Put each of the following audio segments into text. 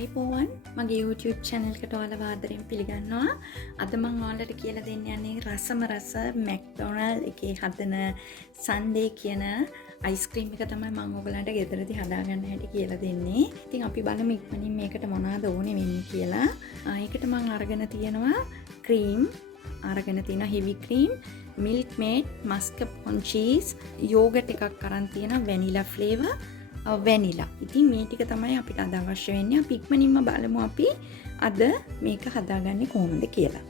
ආයිබෝවන් මගේ YouTube channel එකට ඔයාලව ආදරෙන් පිළිගන්නවා. අද මම ඔයාලට කියලා දෙන්න යන්නේ රසම රස McDonald එකේ හදන Sundae කියන අයිස්ක්‍රීම් එක තමයි මම ඔයගලන්ට ගෙදරදී හදාගන්න හැටි කියලා දෙන්නේ. ඉතින් අපි බලමු ඉක්මනින් මේකට මොනවද ඕනේ වෙන්නේ කියලා. ඒකට මම අරගෙන තියෙනවා cream, අරගෙන තියෙනවා heavy cream, milk maid, mascarpone cheese, yogurt එකක් අරන් තියෙනවා vanilla flavor, vanilla. ඉතින් මේ ටික තමයි අපිට අද අවශ්‍ය වෙන්නේ. අපි ඉක්මනින්ම බලමු අපි අද මේක හදාගන්නේ කොහොමද කියලා.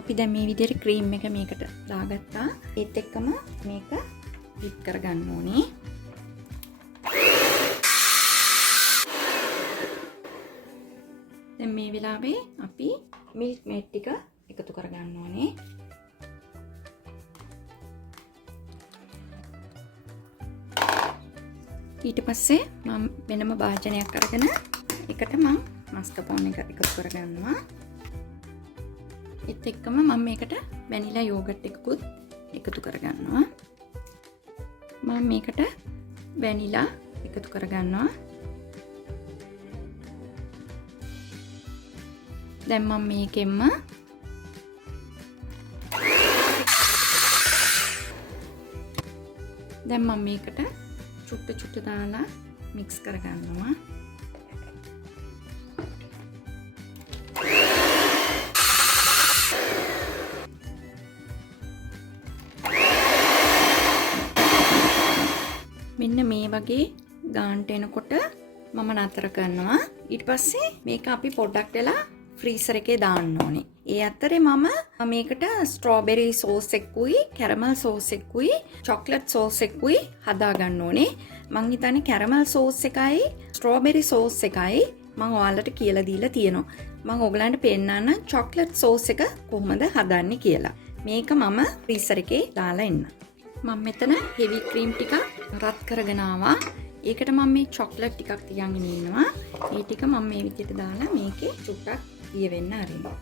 අපි දැන් මේ විදිහට ක්‍රීම් එක මේකට දාගත්තා. ඒත් එක්කම මේක whip කරගන්න ඕනේ. දැන් මේ වෙලාවේ අපි milk maid ටික එකතු කරගන්න ඕනේ. ඊට පස්සේ මම වෙනම භාජනයක් අරගෙන එකට මම mascarpone එක එකතු කරගන්නවා. ඒත් එක්කම මම මේකට vanilla yogurt එකකුත් එකතු කරගන්නවා. මම මේකට vanilla එකතු කරගන්නවා. දැන් මම මේකෙන්ම මේකට චුට්ට දාලා මික්ස් කරගන්නවා. මෙන්න මේ වගේ ගානට එනකොට මම නතර කරනවා. ඊට පස්සේ මේක අපි පොඩ්ඩක් වෙලා ෆ්‍රීසර් එකේ දාන්න ඕනේ. ඒ අතරේ මම මේකට ස්ට්‍රෝබෙරි සෝස් එකකුයි, කැරමල් සෝස් එකකුයි, චොක්ලට් සෝස් එකකුයි හදා ගන්න ඕනේ. මං හිතන්නේ කැරමල් සෝස් එකයි, ස්ට්‍රෝබෙරි සෝස් එකයි මම ඔයාලට කියලා දීලා තියෙනවා. මම ඔයගලන්ට පෙන්නන්න චොක්ලට් සෝස් එක කොහොමද හදන්නේ කියලා. මේක මම ෆ්‍රීසර් එකේ දාලා එන්න. මම මෙතන හෙවි ක්‍රීම් ටික රත් කරගෙන ආවා. ඒකට මම මේ චොක්ලට් ටිකක් තියන් ඉන්නවා. මේ ටික මම මේ විදිහට දාලා මේකේ චුට්ටක් දිය වෙන්න අරිනවා.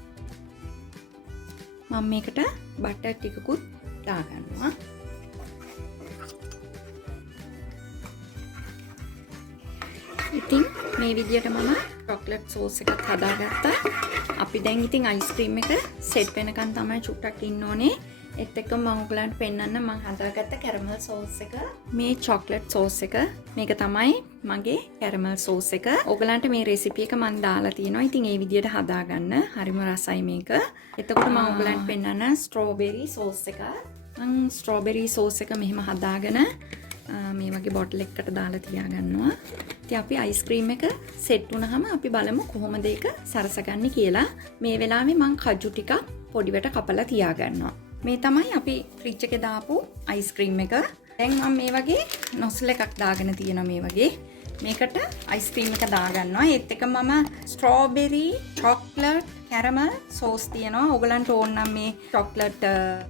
මම මේකට බටර් ටිකකුත් දාගන්නවා. ඉතින් මේ විදිහට මම චොක්ලට් සෝස් එකක් හදාගත්තා. අපි දැන් ඉතින් අයිස්ක්‍රීම් එක සෙට් වෙනකන් තමයි චුට්ටක් ඉන්න ඕනේ. ඒත් එක්ක මම ඔයගලන්ට පෙන්නන්න මම හදාගත්ත කැරමල් සෝස් එක. මේ චොක්ලට් සෝස් එක. මේක තමයි මගේ කැරමල් සෝස් එක. ඔයගලන්ට මේ රෙසිපි එක මම දාලා තියෙනවා. ඉතින් ඒ විදිහට හදාගන්න. හරිම රසයි මේක. එතකොට මම ඔයගලන්ට පෙන්නන්න ස්ට්‍රෝබෙරි සෝස් එක. මම ස්ට්‍රෝබෙරි සෝස් එක මෙහෙම හදාගෙන මේ වගේ බොටල් එකකට දාලා තියාගන්නවා. ඉතින් අපි අයිස්ක්‍රීම් එක සෙට් වුණාම අපි බලමු කොහොමද ඒක සරසගන්නේ කියලා. මේ වෙලාවේ මම කජු ටිකක් පොඩිවට කපලා තියාගන්නවා. මේ තමයි අපි ෆ්‍රිජ් එකේ දාපු අයිස්ක්‍රීම් එක. දැන් මම මේ වගේ නොසල් එකක් දාගෙන තියෙනවා මේ වගේ. මේකට අයිස්ක්‍රීම් එක දාගන්නවා. ඒත් එක මම ස්ට්‍රෝබෙරි, චොක්ලට්, කැරමල් සෝස් තියෙනවා. ඔයගලන්ට ඕන නම් මේ චොක්ලට්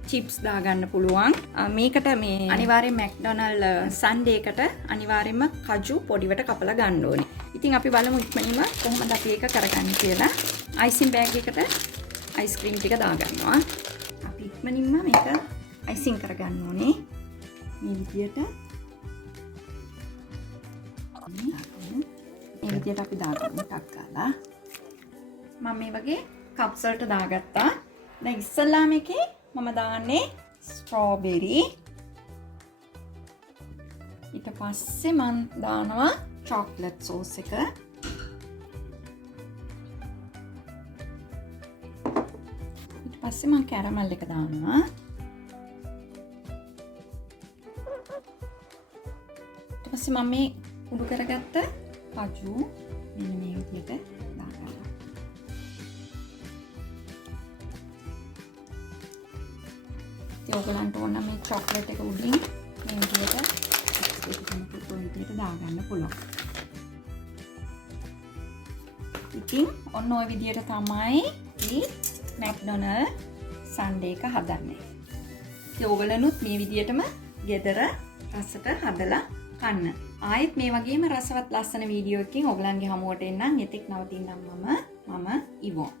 චිප්ස් දාගන්න පුළුවන්. මේකට මේ අනිවාර්යෙන් McDonald Sundae එකට අනිවාර්යෙන්ම කජු පොඩිවට කපලා ගන්න ඕනේ. ඉතින් අපි බලමු ඉක්මනින්ම කොහොමද අපි ඒක කරගන්නේ කියලා. අයිසින් බෑග් එකට අයිස්ක්‍රීම් ටික දාගන්නවා. අපි ඉක්මනින්ම මේක අයිසින් කරගන්න ඕනේ. මේ විදියට මේ විදියට අපි දාගමු ටක් ගාලා. මම මේ වගේ කප්ස් වලට දාගත්තා. දැන් ඉස්සල්ලා මේකේ මම දාන්නේ ස්ට්‍රෝබෙරි. ඊට පස්සේ මම දානවා චොක්ලට් සෝස් එක. ඊට පස්සේ මම කැරමල් එක දානවා. ඊට පස්සේ මම මේ කුඩු කරගත්ත කජු මෙන්න මේ විදිහට දාගන්නවා. ඉතින් ඔයගලන්ට ඕන මේ චොක්ලට් එක උඩින් මේ විදිහට දාගන්න පුළුවන්. ඉතින් ඔන්න ඔය විදිහට තමයි මේ McDonald Sundae එක හදන්නේ. ඉතින් ඔයගලනුත් මේ විදිහටම ගෙදර රසට හදලා කන්න. ආයෙත් මේ වගේම රසවත් ලස්සන වීඩියෝ එකකින් ඔයගලන්ගේ හමුවට එන්නම්. එතෙක් නවතින්නම් මම Yvonne.